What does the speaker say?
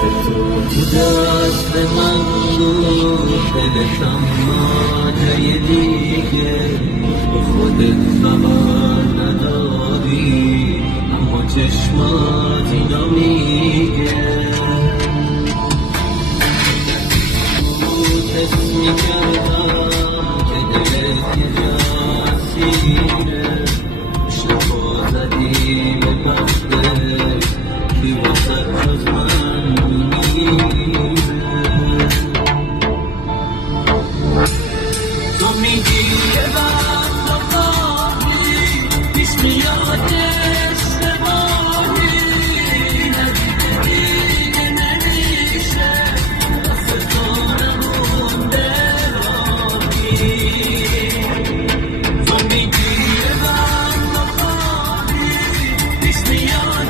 تو دست من بود دلتم ماجه دیگه با خودت خبر نداری اما چشمات اینا میگه بود حس میکردم